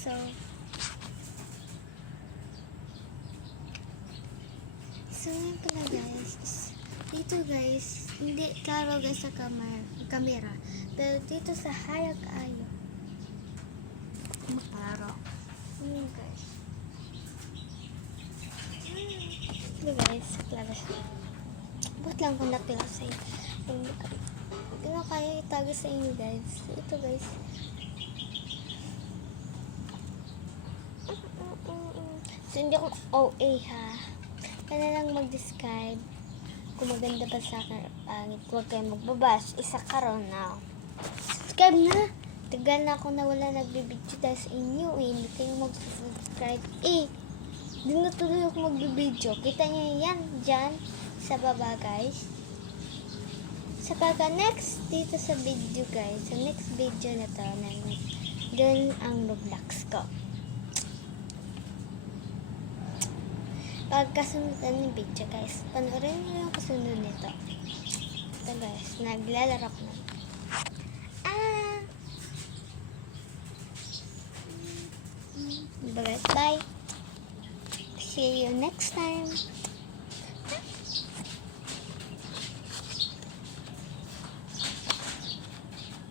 So yun pala guys. Dito guys, hindi klaro guys sa camera. Pero dito sa hayag ayo. Maklaro. Yun guys. Ito guys, klaro siya. Buat lang kung napila sa inyo. Hindi na kaya itago sa inyo guys. Ito guys. So hindi ako OA ha. Kaya lang mag-describe kung maganda ba sa akin o pangit. Huwag kayong magbabash. Isa karon na. Subscribe na! Tagal na ako na wala nagbibideo dahil sa inyo eh. Hindi kayo mag-subscribe eh. Hindi na tuloy ako magbibideo. Kita nyo yan dyan sa baba guys. Sa pagka-next dito sa video guys. Sa next video na to. Doon ang Roblox ko. Pagkasunod ng video guys, panoorin nyo yung kasunod nito. Ito guys, naglalaro ko na. Bye. See you next time.